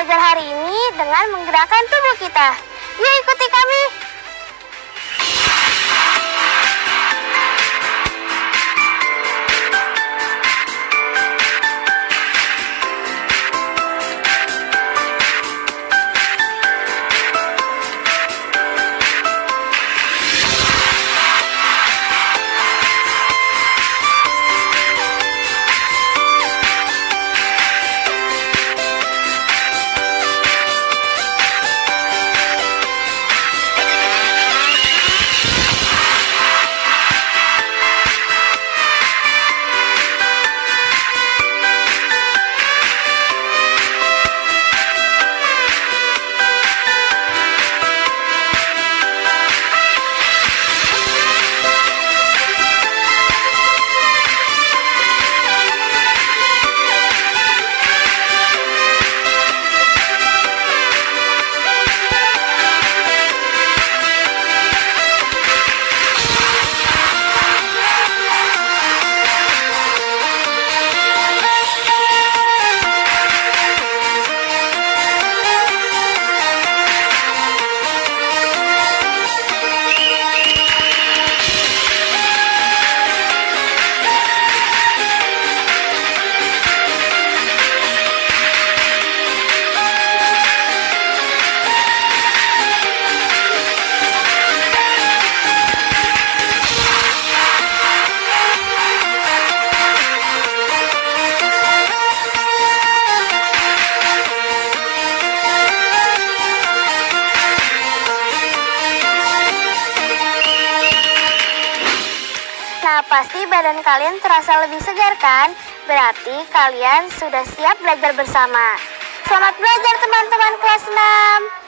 belajar hari ini dengan menggerakkan tubuh kita. Yuk ikuti kami. Nah, pasti badan kalian terasa lebih segar kan? Berarti kalian sudah siap belajar bersama. Selamat belajar teman-teman kelas 6.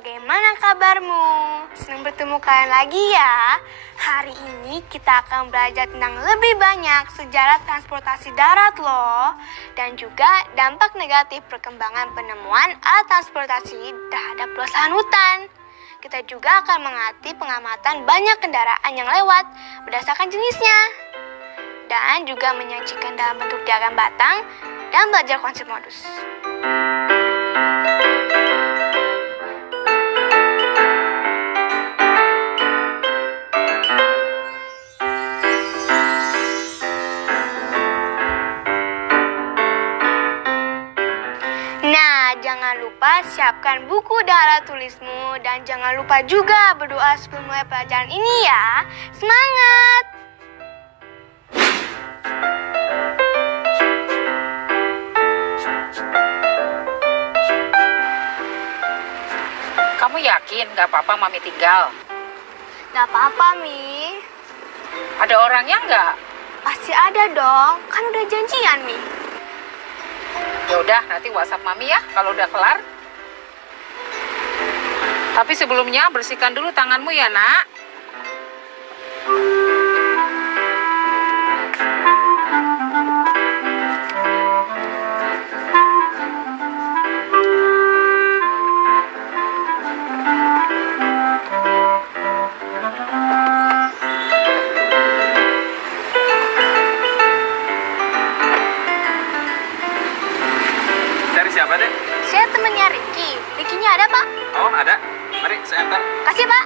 Bagaimana kabarmu? Senang bertemu kalian lagi ya. Hari ini kita akan belajar tentang lebih banyak sejarah transportasi darat loh. Dan juga dampak negatif perkembangan penemuan alat transportasi terhadap pelestarian hutan. Kita juga akan mengamati pengamatan banyak kendaraan yang lewat berdasarkan jenisnya. Dan juga menyajikan dalam bentuk diagram batang dan belajar konsep modus. Nah, jangan lupa siapkan buku dan alat tulismu dan jangan lupa juga berdoa sebelum mulai pelajaran ini ya. Semangat! Kamu yakin gak apa-apa Mami tinggal? Gak apa-apa, Mi. Ada orangnya nggak? Pasti ada dong, kan udah janjian, Mi. Ya udah, nanti WhatsApp Mami ya kalau udah kelar. Tapi sebelumnya bersihkan dulu tanganmu ya, Nak. Saya temennya Ricky. Ricky-nya ada, Pak. Oh, ada. Mari, saya antar. Kasih, Pak.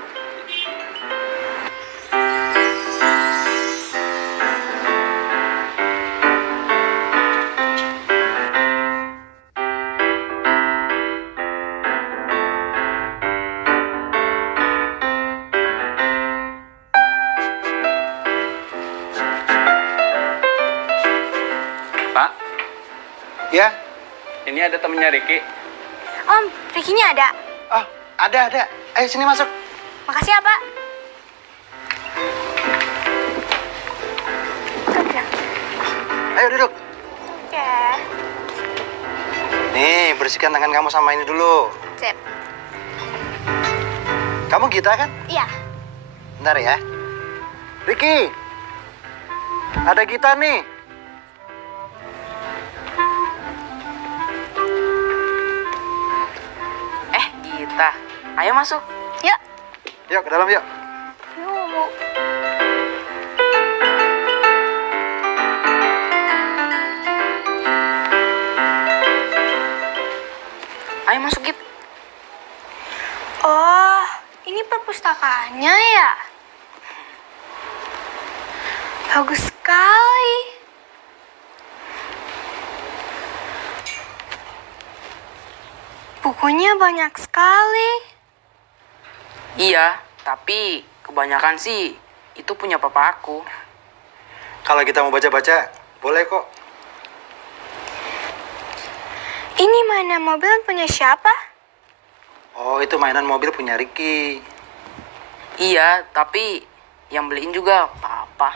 Pak, Ya, ini ada temennya Riki. Om, Rikinya ada. oh ada. Ayo sini masuk. Makasih ya, Pak. Ayo duduk. Oke. Nih, bersihkan tangan kamu sama ini dulu. Sip. Kamu Gita kan? Iya. Bentar ya. Riki, ada Gita nih. Gita, ayo masuk. Yuk. Yuk, ke dalam yuk. Yuk. Ayo masuk, Git. Oh, ini perpustakaannya ya? Bagus sekali. Bukunya banyak sekali. Iya, tapi kebanyakan sih itu punya papa aku. Kalau kita mau baca-baca, boleh kok. Ini mainan mobil punya siapa? Oh, itu mainan mobil punya Riki. Iya, tapi yang beliin juga papa.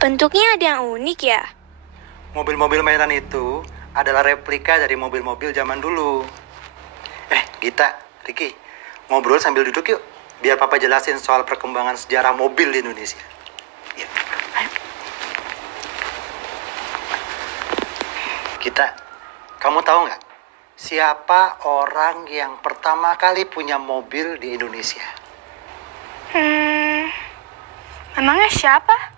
Bentuknya ada yang unik ya? Mobil-mobil mainan itu adalah replika dari mobil-mobil zaman dulu. Gita, Riki, ngobrol sambil duduk yuk. Biar Papa jelasin soal perkembangan sejarah mobil di Indonesia. Ya. Ayo. Gita, kamu tahu nggak? Siapa orang yang pertama kali punya mobil di Indonesia? Memangnya siapa?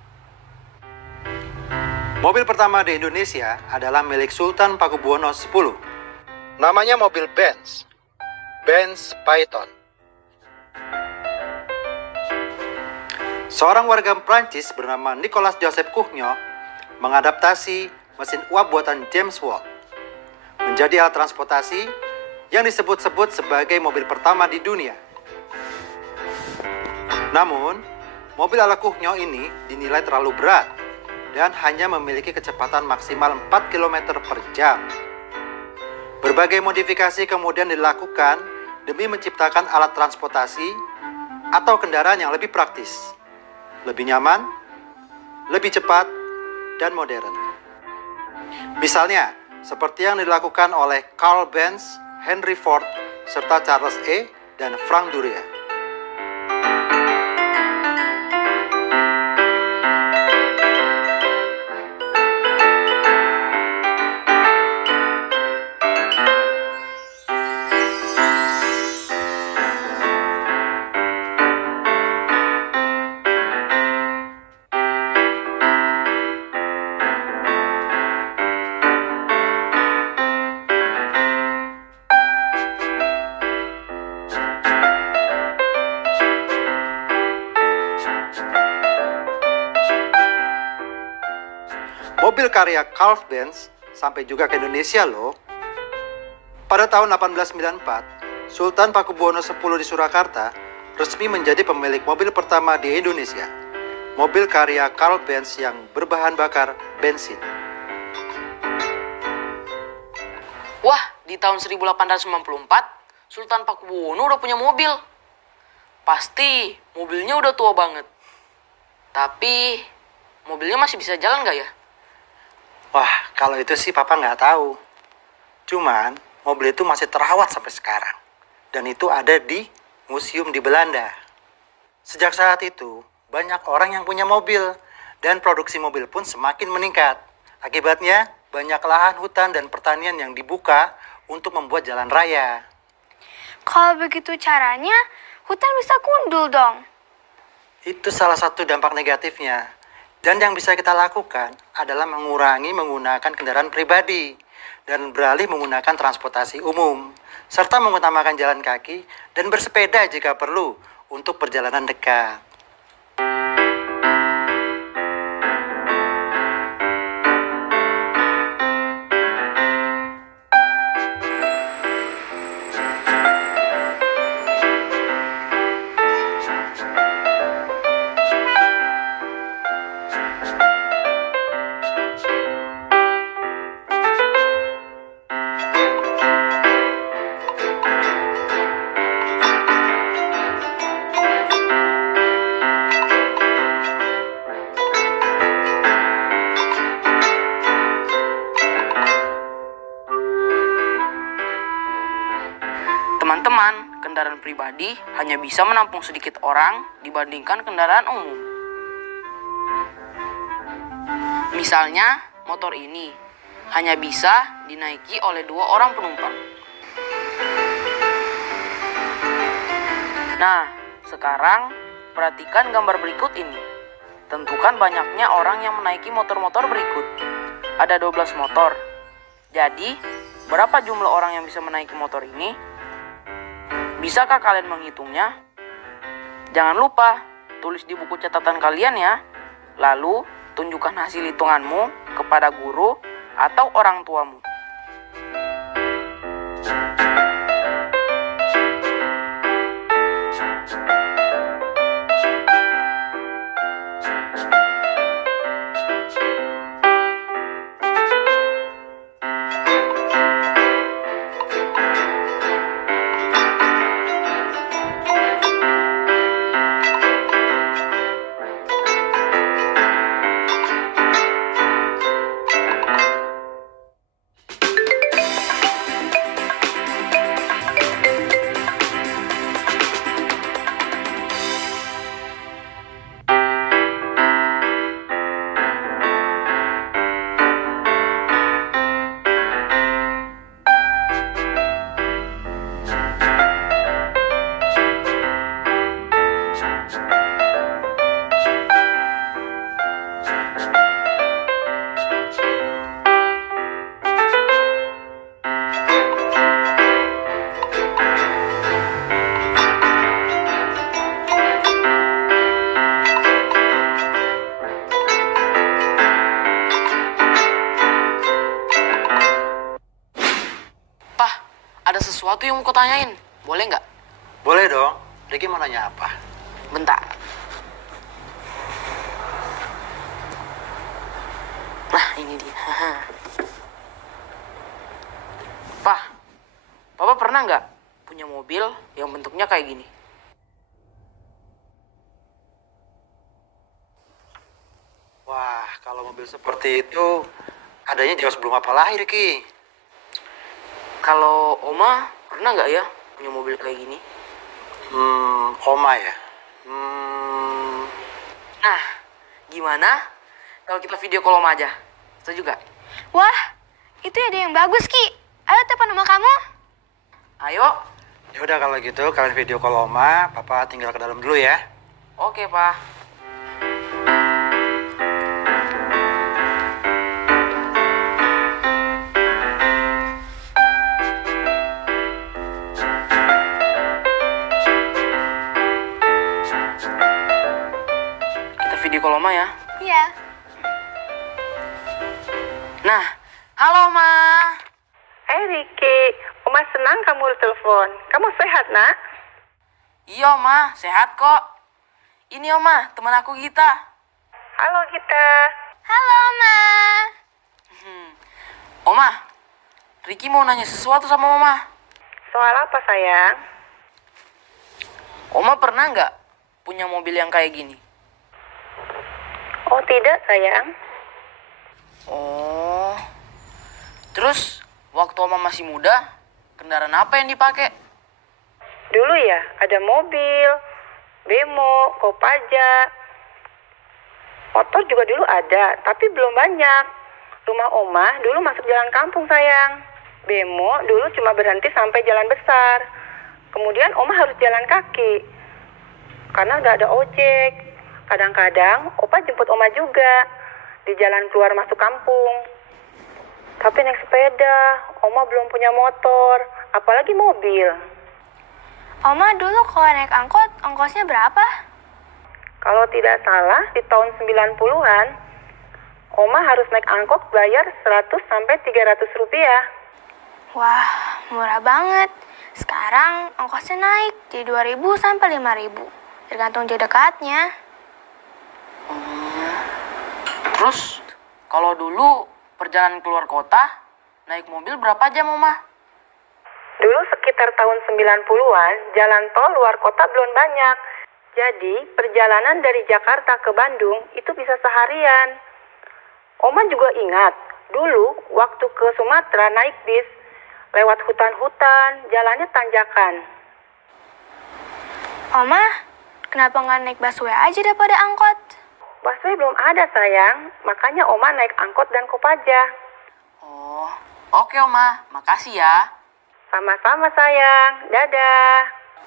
Mobil pertama di Indonesia adalah milik Sultan Pakubuwono X. Namanya mobil Benz. Benz Python. Seorang warga Prancis bernama Nicolas Joseph Cugnot mengadaptasi mesin uap buatan James Watt menjadi alat transportasi yang disebut-sebut sebagai mobil pertama di dunia. Namun, mobil ala Cugnot ini dinilai terlalu berat dan hanya memiliki kecepatan maksimal 4 km per jam. Berbagai modifikasi kemudian dilakukan demi menciptakan alat transportasi atau kendaraan yang lebih praktis, lebih nyaman, lebih cepat, dan modern. Misalnya, seperti yang dilakukan oleh Carl Benz, Henry Ford, serta Charles E. dan Frank Duryea. Mobil karya Carl Benz sampai juga ke Indonesia loh. Pada tahun 1894, Sultan Pakubuwono X di Surakarta resmi menjadi pemilik mobil pertama di Indonesia. Mobil karya Carl Benz yang berbahan bakar bensin. Wah, di tahun 1894, Sultan Pakubuwono udah punya mobil. Pasti mobilnya udah tua banget. Tapi mobilnya masih bisa jalan nggak ya? Wah, kalau itu sih Papa nggak tahu. Cuman, mobil itu masih terawat sampai sekarang. Dan itu ada di museum di Belanda. Sejak saat itu, banyak orang yang punya mobil. Dan produksi mobil pun semakin meningkat. Akibatnya, banyak lahan hutan dan pertanian yang dibuka untuk membuat jalan raya. Kalau begitu caranya, hutan bisa gundul dong. Itu salah satu dampak negatifnya. Dan yang bisa kita lakukan adalah mengurangi menggunakan kendaraan pribadi. dan beralih menggunakan transportasi umum, serta mengutamakan jalan kaki dan bersepeda jika perlu untuk perjalanan dekat. Teman-teman, kendaraan pribadi hanya bisa menampung sedikit orang dibandingkan kendaraan umum. Misalnya, motor ini hanya bisa dinaiki oleh 2 orang penumpang. Nah, sekarang perhatikan gambar berikut ini. Tentukan banyaknya orang yang menaiki motor-motor berikut. Ada 12 motor. Jadi, berapa jumlah orang yang bisa menaiki motor ini? Bisakah kalian menghitungnya? Jangan lupa tulis di buku catatan kalian ya. Lalu tunjukkan hasil hitunganmu kepada guru atau orang tuamu. Ada sesuatu yang mau kutanyain, boleh nggak? Boleh dong. Ricky mau nanya apa? Bentar. Nah, ini dia. Papa pernah nggak punya mobil yang bentuknya kayak gini? Wah, kalau mobil seperti itu adanya jauh sebelum Papa lahir, Ki. Kalau Oma pernah nggak ya punya mobil kayak gini? Oma ya? Nah, gimana kalau kita video call Oma aja? Setuju gak? Wah, itu ide yang bagus, Ki. Ayo telepon sama kamu. Ayo. Ya udah kalau gitu kalian video call Oma, Papa tinggal ke dalam dulu ya. Oke, Pak. Video call Oma ya? Iya. Nah, halo Ma. Ricky, Oma senang kamu telepon. Kamu sehat, Nak? Iya, Oma, sehat kok. Ini Oma, teman aku Gita. Halo, Gita. Halo, Ma. Oma, Ricky mau nanya sesuatu sama Oma. Soal apa, sayang? Oma pernah nggak punya mobil yang kayak gini? Oh, tidak, sayang. Oh. Terus, waktu Oma masih muda, kendaraan apa yang dipakai? Dulu ya, ada mobil, bemo, kopaja. Motor juga dulu ada, tapi belum banyak. Rumah Oma dulu masuk jalan kampung, sayang. Bemo dulu cuma berhenti sampai jalan besar. Kemudian Oma harus jalan kaki. Karena nggak ada ojek. Kadang-kadang Opa jemput Oma juga di jalan keluar masuk kampung. Tapi naik sepeda, Oma belum punya motor, apalagi mobil. Oma dulu kalau naik angkot, ongkosnya berapa? Kalau tidak salah, di tahun 90-an, Oma harus naik angkot bayar 100 sampai 300 rupiah. Wah, murah banget. Sekarang ongkosnya naik jadi 2.000 sampai 5.000. Tergantung jauh dekatnya. Terus, kalau dulu perjalanan keluar kota, naik mobil berapa jam, Oma? Dulu sekitar tahun 90-an, jalan tol luar kota belum banyak. Jadi, perjalanan dari Jakarta ke Bandung itu bisa seharian. Oma juga ingat, dulu waktu ke Sumatera naik bis, lewat hutan-hutan, jalannya tanjakan. Oma, kenapa nggak naik busway aja daripada angkot? Busway belum ada sayang, makanya Oma naik angkot dan Kopaja. Oh, oke Oma. Makasih ya. Sama-sama sayang, dadah.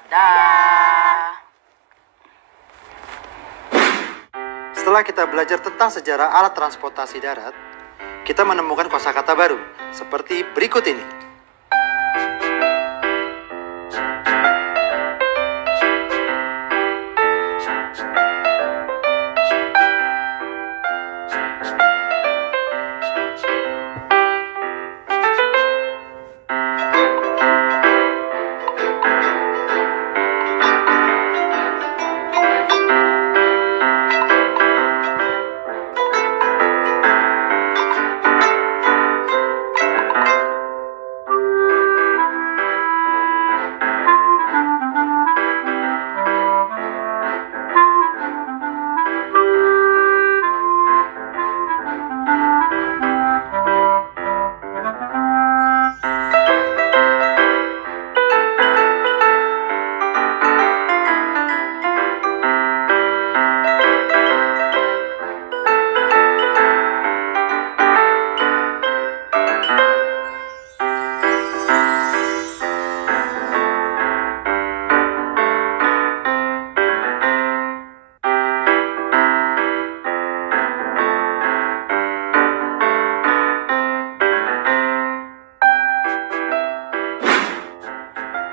Dah. Setelah kita belajar tentang sejarah alat transportasi darat, kita menemukan kosakata baru seperti berikut ini.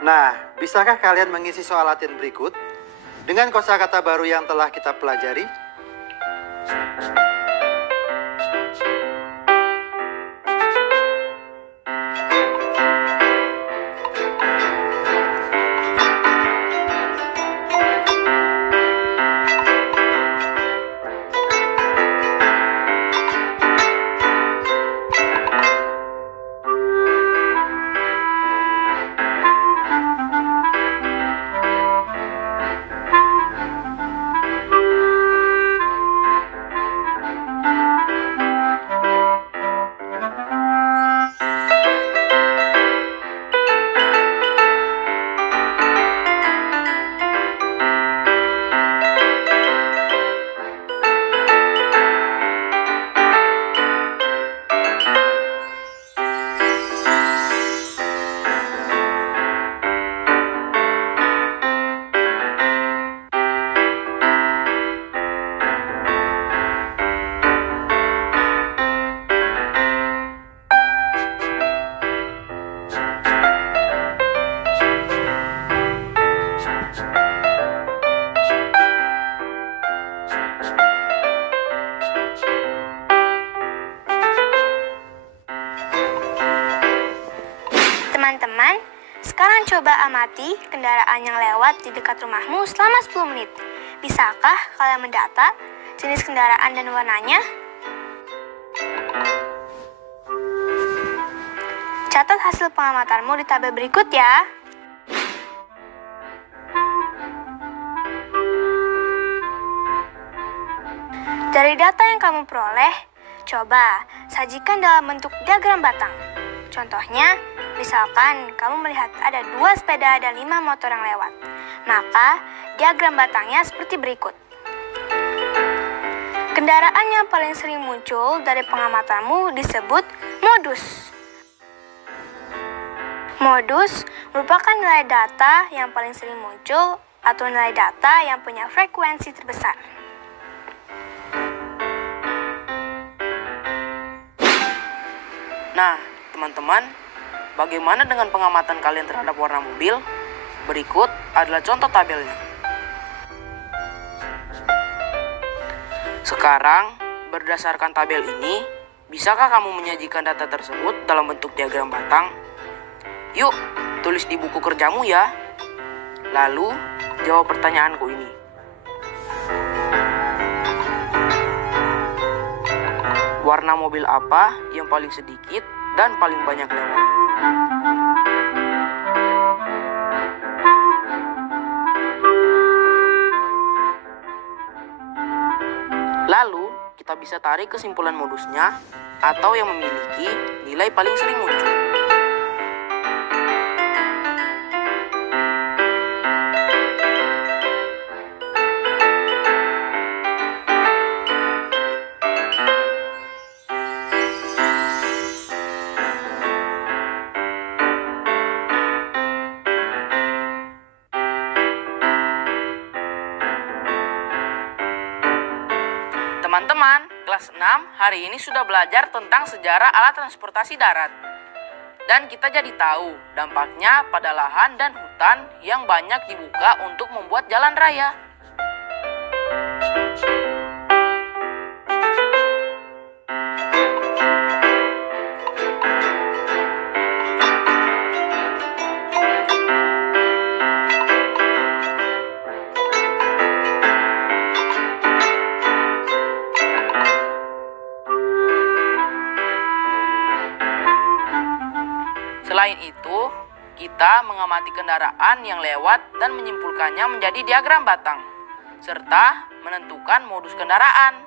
Nah, bisakah kalian mengisi soal latihan berikut dengan kosakata baru yang telah kita pelajari? Teman-teman, sekarang coba amati kendaraan yang lewat di dekat rumahmu selama 10 menit. Bisakah kalian mendata jenis kendaraan dan warnanya? Catat hasil pengamatanmu di tabel berikut ya. Dari data yang kamu peroleh, coba sajikan dalam bentuk diagram batang. Contohnya, misalkan kamu melihat ada 2 sepeda dan 5 motor yang lewat. Maka, diagram batangnya seperti berikut. Kendaraan yang paling sering muncul dari pengamatanmu disebut modus. Modus merupakan nilai data yang paling sering muncul atau nilai data yang punya frekuensi terbesar. Nah, teman-teman, bagaimana dengan pengamatan kalian terhadap warna mobil? Berikut adalah contoh tabelnya. Sekarang, berdasarkan tabel ini, bisakah kamu menyajikan data tersebut dalam bentuk diagram batang? Yuk, tulis di buku kerjamu ya. Lalu, jawab pertanyaanku ini. Warna mobil apa yang paling sedikit dan paling banyak lewat? Lalu, kita bisa tarik kesimpulan modusnya atau yang memiliki nilai paling sering muncul. Teman-teman, kelas 6 hari ini sudah belajar tentang sejarah alat transportasi darat. Dan kita jadi tahu dampaknya pada lahan dan hutan yang banyak dibuka untuk membuat jalan raya. Selain itu, kita mengamati kendaraan yang lewat dan menyimpulkannya menjadi diagram batang, serta menentukan modus kendaraan.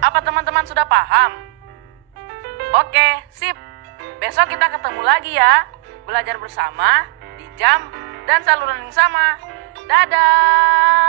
Apa teman-teman sudah paham? Oke, sip. Besok kita ketemu lagi ya. Belajar bersama di jam dan saluran yang sama. Dadah!